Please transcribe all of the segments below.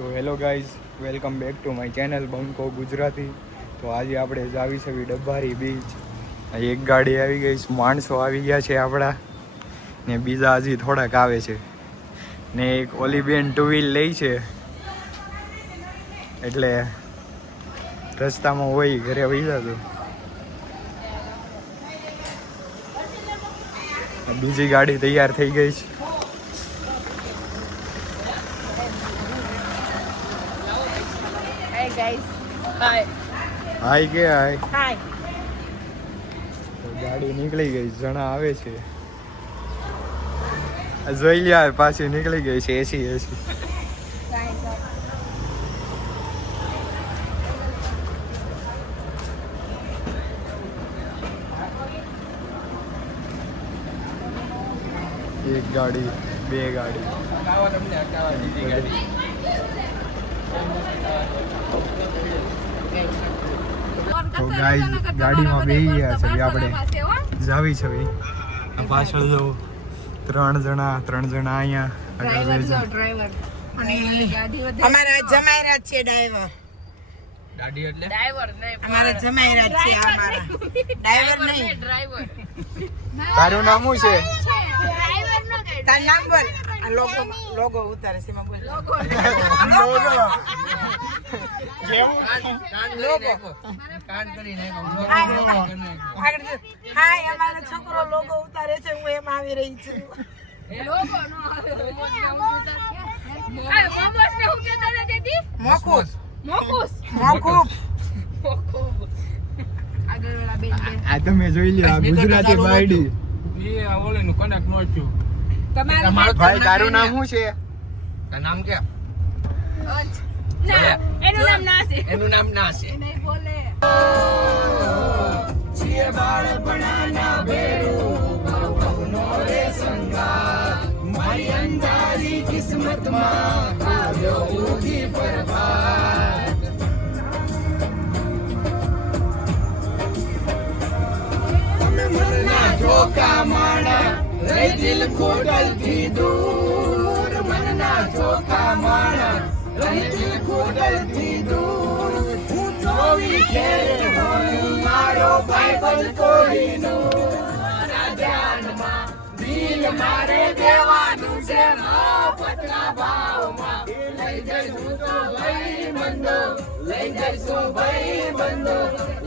તો hello guys, welcome back to my channel Banko Gujarati. તો આજે આપણે જાવી છે ડબ્બારી બીચ. એક ગાડી આવી ગઈ છે, માણસો આવી ગયા છે આપણા, ને બીજા હજી થોડાક આવે છે, ને એક ઓલી બેન ટુ વ્હીલ લઈ છે, એટલે રસ્તામાં હોય ઘરે વહી જતો. બીજી ગાડી તૈયાર થઈ ગઈ છે. હાય કે હાય. ગાડી નીકળી ગઈ, જણા આવે છે, જોઈ લે પાછી નીકળી ગઈ છે. એસી એક ગાડી, બે ગાડી, તો ગાડીમાં બેસી ગયા છે. આપણે જાવી છે ભાઈ. પાછળ જો ત્રણ જણા અહીંયા અમારા જમાઈરાજ છે ડ્રાઈવર. ગાડી એટલે અમારા જમાઈરાજ છે. અમારા ડ્રાઈવર નહીં. તારું નામ શું છે? તાર નામ બોલ. આ લોગો ઉતારે છે. બોલ લોગો. હાય, અમારો છોકરો લોગો ઉતારે છે. હું એમ આવી રહી છું. આ તમે જોઈ લ્યો, આ ગુજરાતી બાયડી. ભાઈ તારું નામ શું છે? નામ કે એનું નામ ના છે. મારી અંધારી કિસ્મતમાં આવ્યો ઉગી પ્રભાત. અમે મનના ચોકા માણા રહી દિલ ખોડલ થી દૂર. મનના ચોકા માણા રહી દિલ ખોડલ થી દૂર. હું જોવી ખેરે હોય મારો ભાઈ બલ કોઈનો. મારા ધ્યાનમાં દિલ મારે દેવાનું છે મફતના ભાવમાં. લઈ જઈશું તો ભાઈ બંધો, લઈ જઈશું ભાઈ બંધો,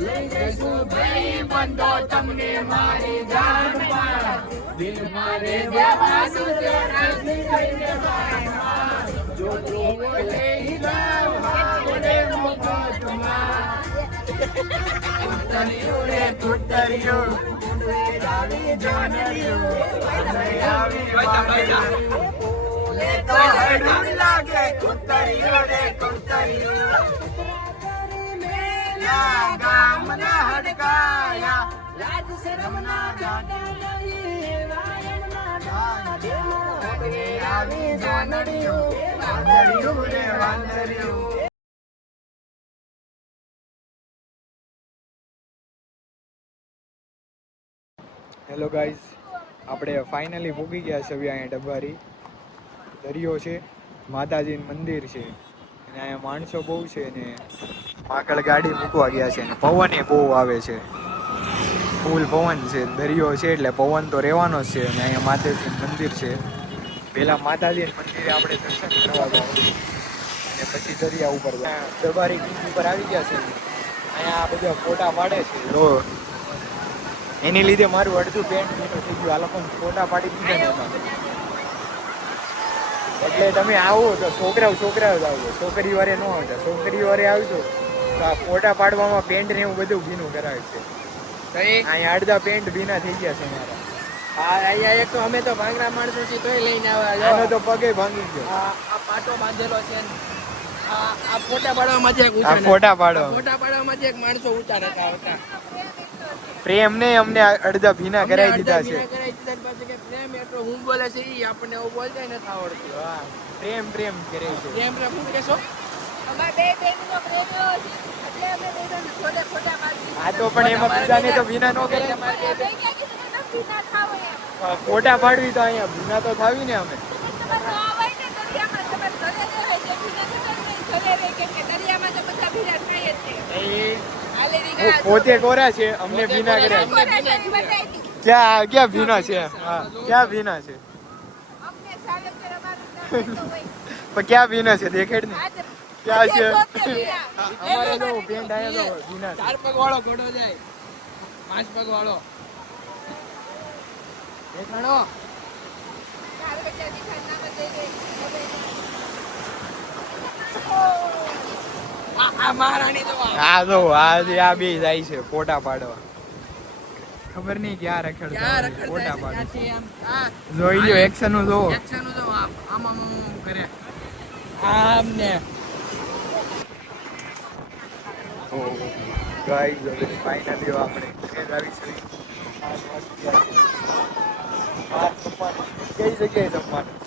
લઈ જઈશું ભાઈ બંધો તમને મારી જાનમાં. દિલ મારે દેવાનું છે રાજી થઈને ભાઈમાં. જો જોવો લઈ જાવ હાવડે મફતમાં. કુતરિયું રે કુતરિયું, આવી જાનરિયું, આવી વાનરિયું, લે તો હડું લાગે કુતરિયું રે કુતરિયું. મેલા ગામના હડકાયા, લાજ શરમના જાગે નહીં, વાયણના ડાળે આવી જાનરિયું, વાનરિયું રે વાનરિયું. હેલો ગાઈઝ, આપણે ફાઇનલી પૂગી ગયા છે અહીંયા ડબ્બારી. દરિયો છે, માતાજીનું મંદિર છે, અને અહીંયા માણસો બહુ છે, ને આગળ ગાડી મૂકવા ગયા છે, ને પવન એ બહુ આવે છે, ફૂલ પવન છે. દરિયો છે એટલે પવન તો રહેવાનો જ છે. અને અહીંયા માતાજીનું મંદિર છે. પહેલાં માતાજીનું મંદિરે આપણે દર્શન કરવા જાવ, અને પછી દરિયા ઉપર જાવ. ડબ્બારી બીચ ઉપર આવી ગયા છે. અહીંયા બધા ફોટા પાડે છે. તો એની લીધે મારું અડધું પેન્ટ ભીનું થઈ ગયું. આ લોકોને ફોટા પાડી દીધા નતા. એટલે તમે આવો તો છોકરાઓ જ આવજો, છોકરી વારે ન આવતા. છોકરી વારે આવજો તો આ ફોટા પાડવામાં પેન્ટ ને એવું બધું ભીનું કરાવે છે. અહીંયા અડધા પેન્ટ ભીના થઈ ગયા છે મારા. હા, અહીંયા એક તો અમે તો ભાંગરા માણસો છીએ તોય લઈને આવ્યા. આનો તો પગે ભાંગી ગયો. આ પાટો બાંધેલો છે. આ ફોટા પાડવામાં એક ફોટા પાડો, ફોટા પાડવામાં એક માણસો ઊંચા નતા આવતા. પ્રેમ ને અમને અડધા ભીના કરાવી દીધા છે. પ્રેમ એટલો હું બોલે છે ઈ આપણને એવું બોલતા નથી આવડતું. હા, પ્રેમ કરે છે. પ્રેમ હું કહેશો? હા તો પણ એમાં બીજાને તો ભીના ન કરે. ફોટા પાડવી તો અહીંયા ભીના તો થાવી ને અમે. પોતે કોરા છે, અમને ભીના કર્યા છે. ક્યાં ભીના છે? હા, ક્યાં ભીના છે? પણ ક્યાં ભીના છે? દેખાડ ને ક્યાં છે? અમારે તો પેન્ટ આયા તો ભીના છે. 4 પગ વાળો ઘોડો જાય, 5 પગ વાળો દેખાડો. આ મહારાણી તો આ તો આ બે જાય છે ફોટા પાડવા. ખબર નહીં ક્યાં ક્યાં રખડતા ફોટા પાડવા. રખડતા આમ આ જોઈ લ્યો એક્શન નું જોવો. એક્શન તો આમ આમ આમ કરે આમ ને. ગાઈસ હવે ફાઇનલી આપણે ઘરે આવી છે. કઈ જગ્યાએ જમવાનું?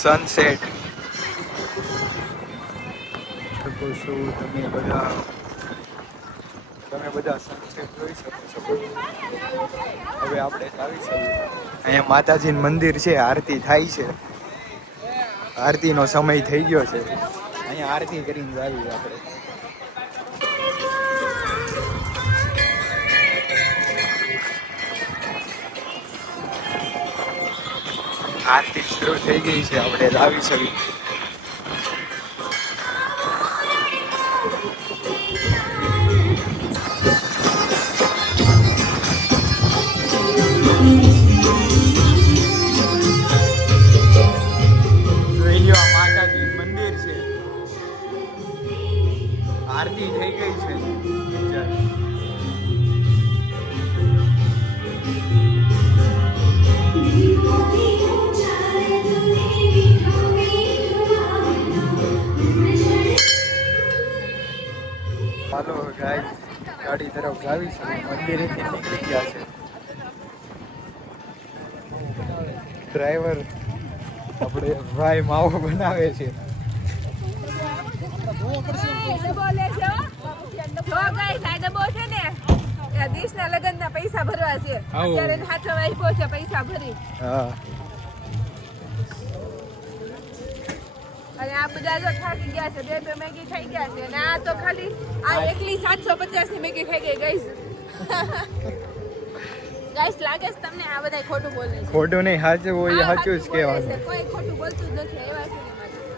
સનસેટ શકો છો તમે બધા સનસેટ જોઈ શકો છો. હવે આપણે આવી છે અહીંયા માતાજીનું મંદિર છે, આરતી થાય છે. આરતીનો સમય થઈ ગયો છે, અહીંયા આરતી કરીને જાવી આપણે. આરતી શરૂ થઈ ગઈ છે, આપણે લાવી છે. જોઈ લ્યો આ માતાજી મંદિર છે, આરતી થઈ ગઈ છે. ચાલો ગાઈસ ગાડી તરફ જાવી છે, મંદિરેથી નીકળી ગયા છે. ડ્રાઈવર આપણે ભાઈ માવો બનાવે છે. દેશના લગ્નના પૈસા ભરવા છે, અત્યારે હાથો વાઈપો છે, પૈસા ભરી. હા અને આ બધા જો થાકી ગયા છે, બે મેગી ખાઈ ગયા છે, અને આ તો ખાલી આ એકલી 750 ની મેગી ખાઈ ગઈ. ગાઈસ લાગે છે તમને આ બધા ખોટું બોલે છે? ખોટું નહીં, સાચું હોય સાચું જ કહેવાનું. કોઈ ખોટું બોલતું જ નથી. એવા છે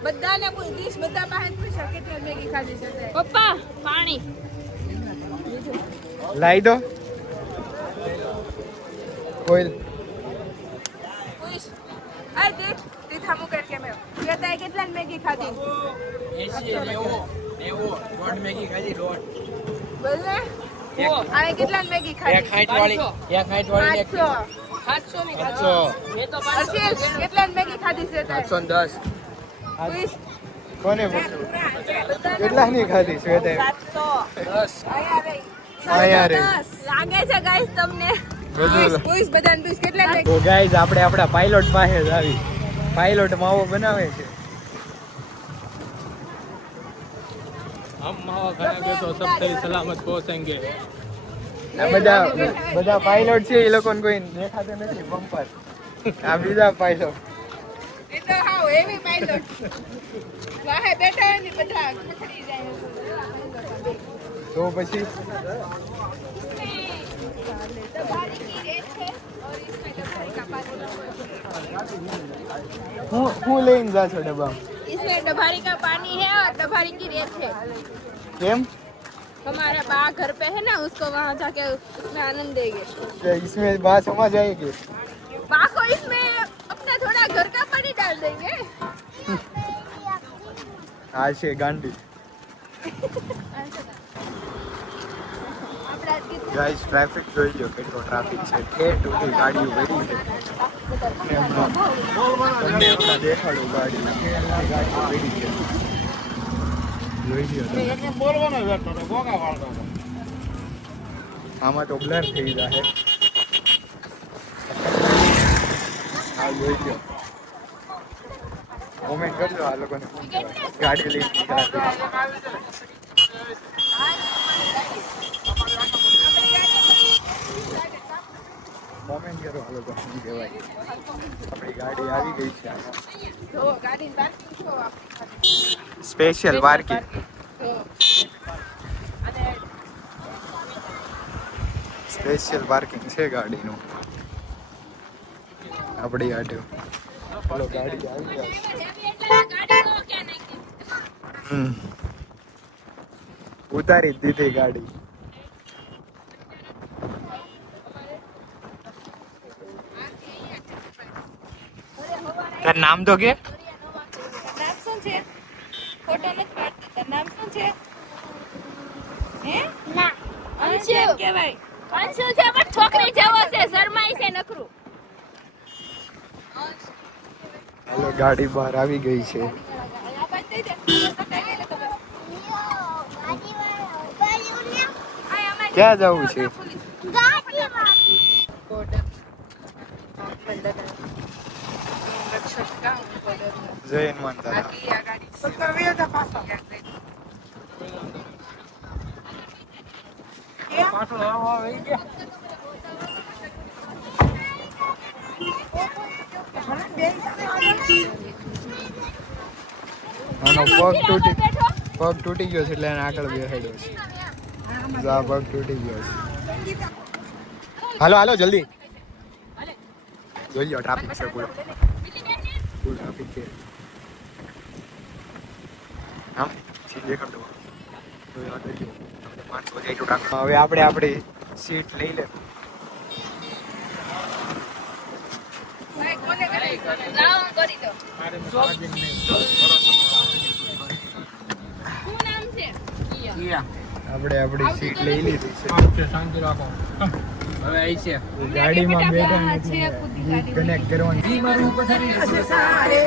બધાને ડીશ બધા પાસે પૂછો કેટલી મેગી ખાધી છે. પપ્પા પાણી લાઈ દો ઓઇલ. પૂછ આ દેખ તીથા મુકર કે મેં કહેતા કેટલા મેગી ખાધી? 80 90 દોઢ મેગી ખાધી, દોઢ. બોલ ને આ કેટલા મેગી ખાધી? એક 60 વાળી 700 ની ખાધી. એ તો 500 કેટલા મેગી ખાધી છે? 710. પૂછ કોને પૂછ્યું કેટલાની ખાધી શ્વેતા? 10. આયા રે લાગે છે ગાઈસ તમને? બધું પૂછ બધાને પૂછ કેટલા મેગી? તો ગાઈસ આપણે આપણા પાયલોટ પાસે જ આવી. પાયલોટ માવો બનાવે છે. हम मावा खाएंगे तो सब सही सलामत पहुंचेंगे. આ બધા પાયલોટ છે, એ લોકોને કોઈ દેખાતું નથી. બમ્પર આ બીજા પાયલોટ. એ તો હાવ હેવી પાયલોટ વાહે બેઠા હોય ને બધા ખખડી જાય. તો પછી હું લઈને જાશો ડબ્બા? इसमें डभारी का पानी है और डभारी की रेत है. કેમ हमारा बा घर पे है ना, उसको वहाँ जाके उसमें आनंद देंगे. इसमें बात समझ आएगी? बा को इसमें अपना थोड़ा घर का पानी डाल देंगे. આ છે ગાંડી. ગાઈસ ટ્રાફિક જોઈ લો, કેટલો ટ્રાફિક છે. ઠેઠ ઉઠી ગાડીઓ ભરી છે. તમને હમણાં દેખાડું ગાડી ભરી છે. જોઈ લો તમે. આમાં તો બ્લર થઈ જાય. આ જોઈ લો. કોમેન્ટ કરજો આ લોકોને ગાડી લઈને નીકળ્યા. કોમેન્ટ કરો આ લોકો. પાર્કિંગ કહેવાય. આપણી ગાડી આવી ગઈ છે આમાં. જો ગાડીની પાર્કિંગ જો આપણી સ્પેશિયલ પાર્કિંગ. જો અને સ્પેશિયલ પાર્કિંગ છે ગાડીનું આપણી ગાડી. ચલો ગાડી આવી ગઈ. ઉતારી જ દીધી ગાડી. તાર નામ તો કે નામ શું છે? ફોટો નથી પાડતો. તારું નામ શું છે? હે? અંશુ કહેવાય. અંશુ છે પણ છોકરી જેવો છે, શરમાઈ છે નકરું. હાલો ગાડી બહાર આવી ગઈ છે. આ બાજુ દઈ દે. કટાઈ ગઈ લે તો બસ. આ અમારી ક્યાં જવું છે? border. રક્ષક કામ border. જય હનુમાન દાદા. બાકી આ ગાડી છે. તો વેલ તો પાછો આનો પગ તૂટી ગયો છે એટલે એને આગળ બેસાડ્યો છે. જો આ પગ તૂટી ગયો છે. હાલો હાલો જલ્દી જોઈ લો ટ્રાફિક છે પૂરો ટ્રાફિક છે. આમ સીધે કરી દો. હવે આપણે આપણી સીટ લઈ લે. ભાઈ કોને કરી લાવ કરી દો. શું નામ છે? આપણે આપણી સીટ લઈ લીધી છે. શાંતિ રાખો. હવે આવી છે ગાડીમાં બેઠા છે નથી ખુદ ગીત કનેક્ટ કરવાની.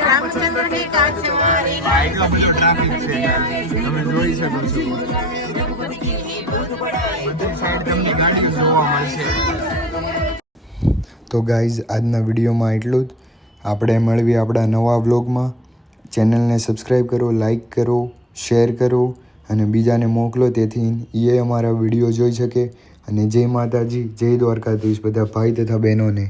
રામચંદ્રની કાંચવાળી આ એટલો બધો ટ્રાફિક છે તમે જોઈ શકો છો. બધી સાઈડ તમને ગાડી જોવા મળશે. તો ગાઈઝ આજના વિડીયોમાં એટલું જ. આપણે મળવી આપણા નવા વ્લોગમાં. ચેનલને સબસ્ક્રાઈબ કરો, લાઈક કરો, શેર કરો અને બીજાને મોકલો તેથી એ અમારા વિડીયો જોઈ શકે. અને જય માતાજી, જય દ્વારકાધીશ બધા ભાઈ તથા બહેનોને.